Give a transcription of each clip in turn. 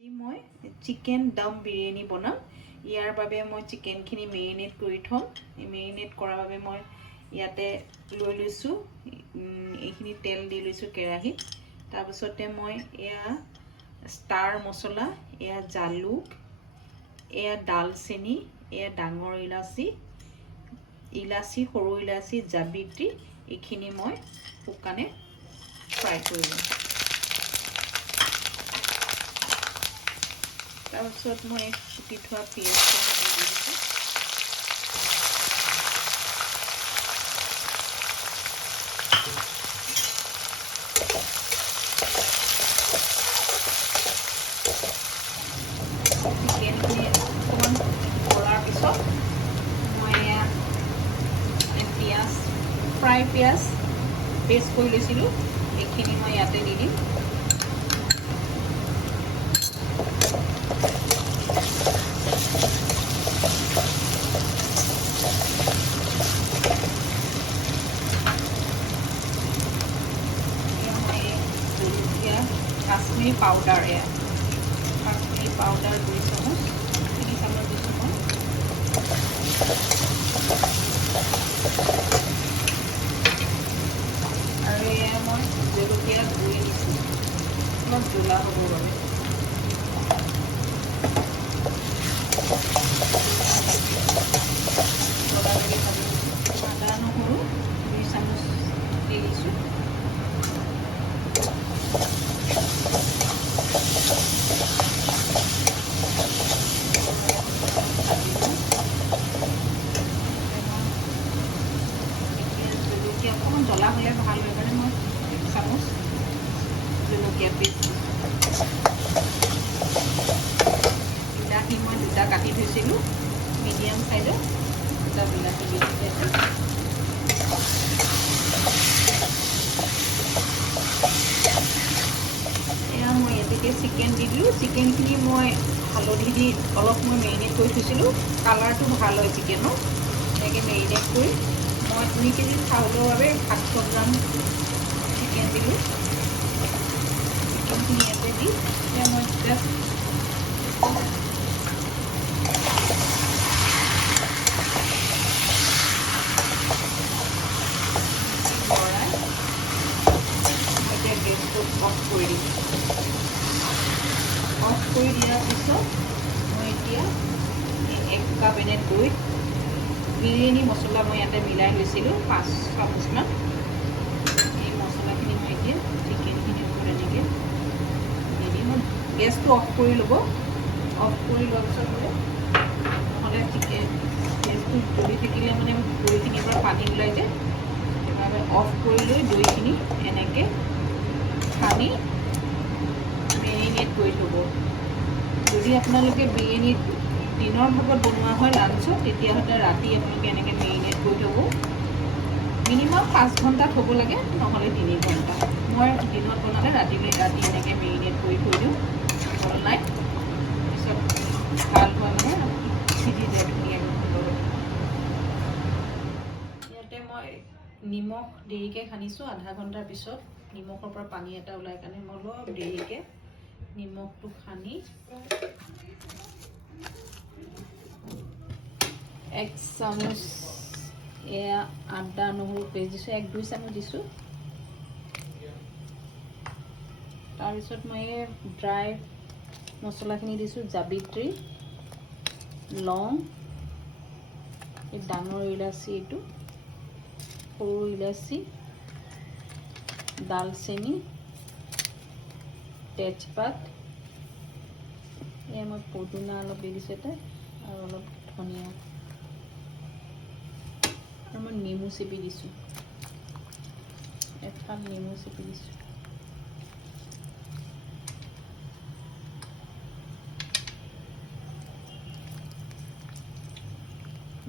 মই চিকেন দম বিৰিয়ানী বনাম। ইয়াৰ বাবে মই চিকেনখিনি মেৰিনেট কৰি থ'ম। মেৰিনেট কৰাৰ বাবে মই ইয়াতে লৈ লৈছোঁ, এইখিনি তেল দি লৈছোঁ কেৰাহীত। তাৰপিছতে মই এয়া ষ্টাৰ মছলা, এয়া জালুক, এয়া ডালচেনি, এয়া ডাঙৰ ইলাচি, সৰু ইলাচি, জাবিত্ৰী, এইখিনি মই শুকানে ফ্ৰাই কৰি লওঁ। তাৰপিছত মই কুটি থোৱা পিঁয়াজখিনি দি দিছোঁ। চিকেনখিনি অকণমান কৰাৰ পিছত মই এয়া পিঁয়াজ, ফ্ৰাই পিঁয়াজ পেষ্ট কৰি লৈছিলোঁ, এইখিনি মই ইয়াতে দি দিম। কাশ্মীৰী পাউডাৰ, এয়া কাশ্মীৰী পাউডাৰ 2 চামুচ, 3 চামুচ দিছোঁ মই। আৰু এয়া মই জলকীয়া গুড়ি দিছোঁ, অলপ জ্বলা হ'বৰ বাবে। আদা নহৰু 2 চামুচ দি দিছোঁ। অকণমান জ্বলা হ'লে ভাল হয় কাৰণে মই 1 চামুচ জলকীয়া পেষ্ট দিছোঁ। বিলাহী মই 2টা কাটি থৈছিলোঁ, মিডিয়াম চাইজৰ 2টা বিলাহী দি দিছোঁ। এয়া মই ইয়াতে চিকেন দি দিলোঁ। চিকেনখিনি মই হালধি দি অলপ মই মেৰিনেট কৰি থৈছিলোঁ, কালাৰটো ভাল হয় চিকেনৰ। এনেকৈ মেৰিনেট কৰি মই 2 কেজি চাউলৰ বাবে 700 গ্ৰাম চিকেন দিলোঁ। চিকেনখিনি ইয়াতে দি এতিয়া মই জাষ্ট লৰাই এতিয়া গেছটো অফ কৰি দিম। অফ কৰি দিয়াৰ পিছত মই এতিয়া 1 কাপ এনে দৈত বিৰিয়ানী মছলা মই ইয়াতে মিলাই লৈছিলোঁ 5 চামুচমান। এই মছলাখিনি মই এতিয়া চিকেনখিনিৰ ওপৰত এনেকৈ দি দিম। গেছটো অফ কৰি ল'ব। অফ কৰি লোৱাৰ পিছত নহ'লে গেছটো জ্বলি থাকিলে মানে দৈখিনিৰ পৰা পানী ওলাই যায়। সেইকাৰণে অফ কৰি লৈ দৈখিনি এনেকৈ সানি মেৰিনেট কৰি থ'ব। যদি আপোনালোকে বিৰিয়ানী দিনৰ ভাগত বনোৱা হয় লাঞ্চত, তেতিয়াহ'লে ৰাতি আপোনালোকে এনেকৈ মেৰিনেট কৰি থ'ব। মিনিমাম 5 ঘণ্টা থ'ব লাগে, নহ'লে 3 ঘণ্টা। মই দিনত বনালে ৰাতি এনেকৈ মেৰিনেট কৰি থৈ দিওঁ অল নাইট। পিছত ভাল হয় মানে সিজি যায় ধুনীয়াকৈ ভিতৰত। ইয়াতে মই নিমখ দেৰিকৈ সানিছোঁ, আধা ঘণ্টাৰ পিছত নিমখৰ পৰা পানী এটা ওলাই কাৰণে মই অলপ দেৰিকৈ নিমখটো সানি 1 চামুচ এয়া আদা নহৰু পেষ্ট দিছোঁ, 1-2 চামুচ দিছোঁ। তাৰপিছত মই এই ড্ৰাই মছলাখিনি দিছোঁ, জাবিত্ৰী, লং, এই ডাঙৰ ইলাচি, এইটো সৰু ইলাচি, ডালচেনি, তেজপাত, এয়া মই পদিনা অলপ দি দিছোঁ ইয়াতে, আৰু অলপ ধনিয়া, আৰু মই নেমু চেপি দিছোঁ, এফাল নেমু চেপি দিছোঁ।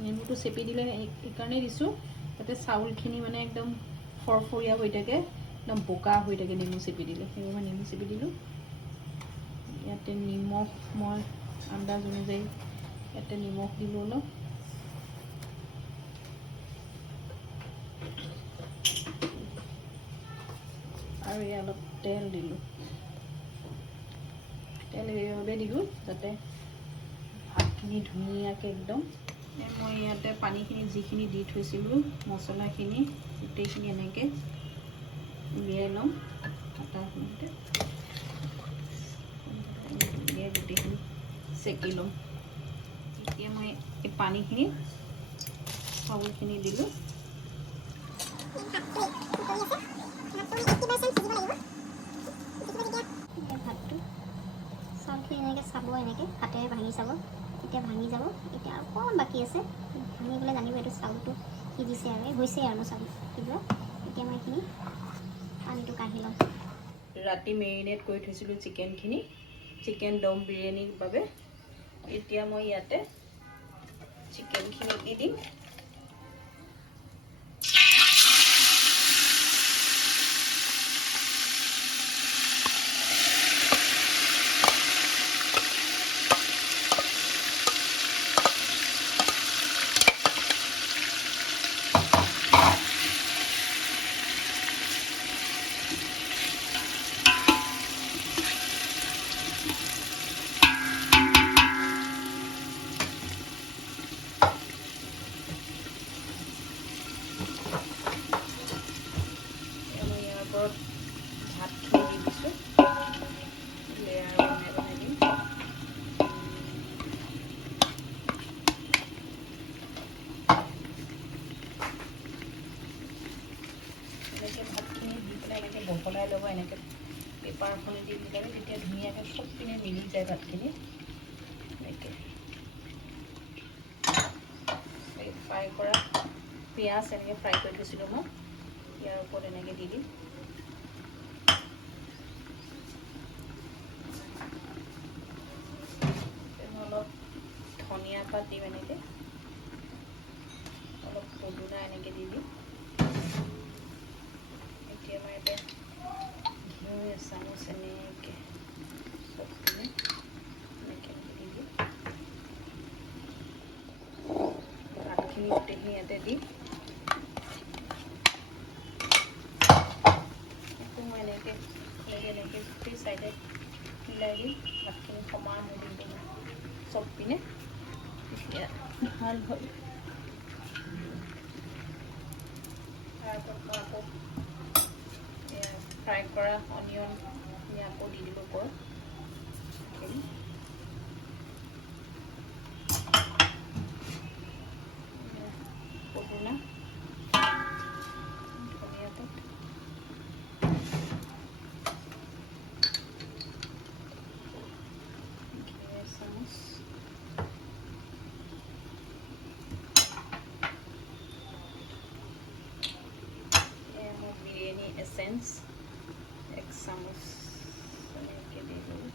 নেমুটো চেপি দিলে এইকাৰণেই দিছোঁ যাতে চাউলখিনি মানে একদম ফৰফৰীয়া হৈ থাকে, একদম বোকা হৈ থাকে নেমু চেপি দিলে। সেইবাবে মই নেমু চেপি দিলোঁ। ইয়াতে নিমখ মই আন্দাজ অনুযায়ী ইয়াতে নিমখ দিলোঁ অলপ। আৰু অলপ তেল দিলোঁ। তেল এইভাবে দিলোঁ যাতে ভাতখিনি ধুনীয়াকৈ একদম মই ইয়াতে পানীখিনি যিখিনি দি থৈছিলোঁ মছলাখিনি গোটেইখিনি এনেকৈ উলিয়াই ল'ম আটাখিনিতে উলিয়াই গোটেইখিনি চেকি ল'ম এতিয়া মই এই পানীখিনি চাউলখিনি দিলোঁ ভাতটো চাউলখিনি এনেকৈ চাব এনেকৈ হাতেৰে ভাঙি চাব এতিয়া ভাঙি যাব এতিয়া অকণমান বাকী আছে ভাঙি পেলাই জানিব এইটো চাউলটো সিজিছে আৰু হৈছে আৰু চাউল সিজোৱা এতিয়া মই এইখিনি পানীটো কাঢ়ি ল'ম ৰাতি মেৰিনেট কৰি থৈছিলোঁ চিকেন দম বিৰিয়ানীৰ বাবে এতিয়া মই ইয়াতে চিকেনখিনি দি দিম ভাতখিনি দি দিছোঁ লেয়াৰ বনাই বনাই দিম এনেকৈ ভাতখিনি দি পেলাই এনেকৈ বহলাই ল'ব এনেকৈ পেপাৰ এখনে দি দিলে তেতিয়া ধুনীয়াকৈ চব পিনে মিলি যায় ভাতখিনি এনেকৈ ফ্ৰাই কৰা পিঁয়াজ এনেকৈ ফ্ৰাই কৰি থৈছিলোঁ মই ইয়াৰ ওপৰত এনেকৈ দি দিম অলপ ধনিয়া পাত দিম এনেকৈ অলপ পদুনা এনেকৈ দি দিম এতিয়া মই ইয়াতে ঘিউ এচামুচ এনেকৈ চবখিনি এনেকৈ দি দিম ভাতখিনি গোটেইখিনি ইয়াতে দি মই এনেকৈ গোটেই চাইডে মিলাই দিম ভাতখিনি সমান হৈ দিম চব পিনে তেতিয়া ভাল হয় তাৰপৰা আকৌ ফ্ৰাই কৰা অনিয়ন আকৌ দি দিব ওপৰত পদুনা ধনিয়া পাত চামুচ বিৰিয়ানি এসেন্স 1 চামচ এনেকৈ দি দিলোঁ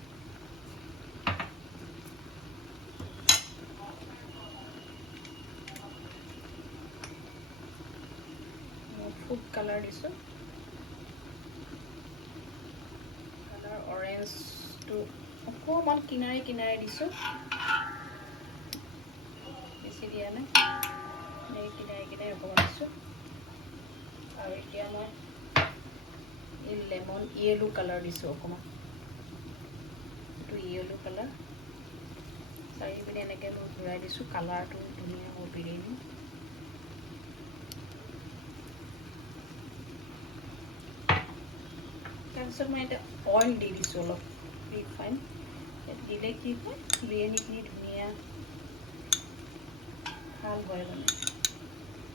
ফুড কালাৰ দিছোঁ কালাৰ অৰেঞ্জটো অকণমান কিনাৰে কিনাৰে দিছোঁ বেছি দিয়া নাই কিনাৰে কিনাৰে অকণমান দিছোঁ আৰু এতিয়া মই এই লেমন ইয়েলো কালাৰ দিছোঁ অকণমান এইটো ইয়েলো কালাৰ চাৰিপিনে এনেকৈ মই ঘূৰাই দিছোঁ কালাৰটো ধুনীয়া হ'ব বিৰিয়ানী তাৰপিছত মই এতিয়া অইল দি দিছোঁ অলপ ৰিফাইন দিলে কি হয় বিৰিয়ানীখিনি ধুনীয়া ভাল হয় মানে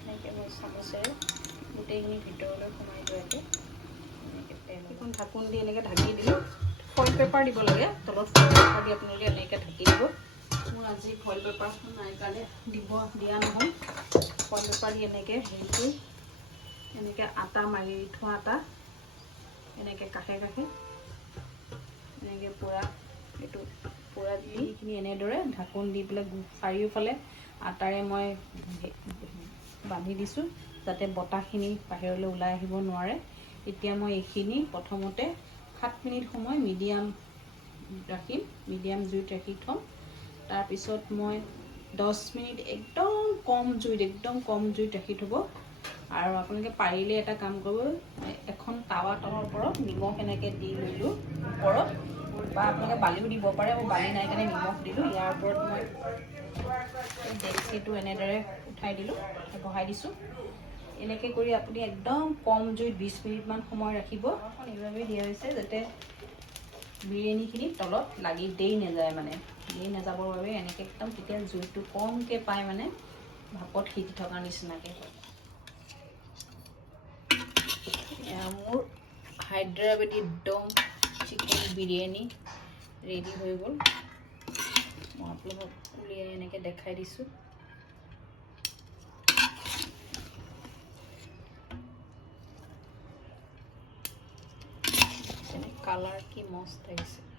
এনেকৈ মই চামুচেৰে গোটেইখিনি ভিতৰলৈ সোমাই যোৱাকৈ এনেকৈ তেল এখন ঢাকোন দি এনেকৈ ঢাকি দিলোঁ ফইল পেপাৰ দিব লাগে তলত ফইল পেপাৰ দি আপোনালোকে এনেকৈ ঢাকি দিব মোৰ আজি ফইল পেপাৰখন নাই কাৰণে দিয়া নহ'ল ফইল পেপাৰ দি এনেকৈ হেৰি কৰি এনেকৈ আটা মাৰি থোৱা আটা এনেকৈ কাষে কাষে এনেকৈ এইটো পূৰা দিখিনি এনেদৰে ঢাকোন দি পেলাই চাৰিওফালে আটাৰে মই বান্ধি দিছোঁ যাতে বতাহখিনি বাহিৰলৈ ওলাই আহিব নোৱাৰে এতিয়া মই এইখিনি প্ৰথমতে 7 মিনিট সময় মিডিয়াম জুইত ৰাখি থ'ম তাৰপিছত মই 10 মিনিট একদম কম জুইত ৰাখি থ'ব আৰু আপোনালোকে পাৰিলে এটা কাম কৰিব এখন তাৱাৰ ওপৰত নিমখ এনেকৈ দি লৈলোঁ ওপৰত বা আপোনালোকে বালিও দিব পাৰে, মই বালি নাই কাৰণে নিমখ দিলোঁ। ইয়াৰ ওপৰত মই ডেক্সিটো এনেদৰে উঠাই দিলোঁ, বহাই দিছোঁ। এনেকৈ কৰি আপুনি একদম কম জুইত 20 মিনিটমান সময় ৰাখিব। এইভাৱেই দিয়া হৈছে যাতে বিৰিয়ানীখিনি তলত লাগি দেই নাযায়, মানে দেই নাযাবৰ বাবে এনেকৈ একদম তেতিয়া জুইটো কমকৈ পাই মানে ভাপত সিজি থকাৰ নিচিনাকৈ হয়। মোৰ হায়দৰাবাদী দম চিকেন বিৰিয়ানী ৰেডি হৈ গ'ল। মই আপোনালোকক উলিয়াই এনেকৈ দেখাই দিছোঁ। কালাৰ কি মস্ত আহিছে।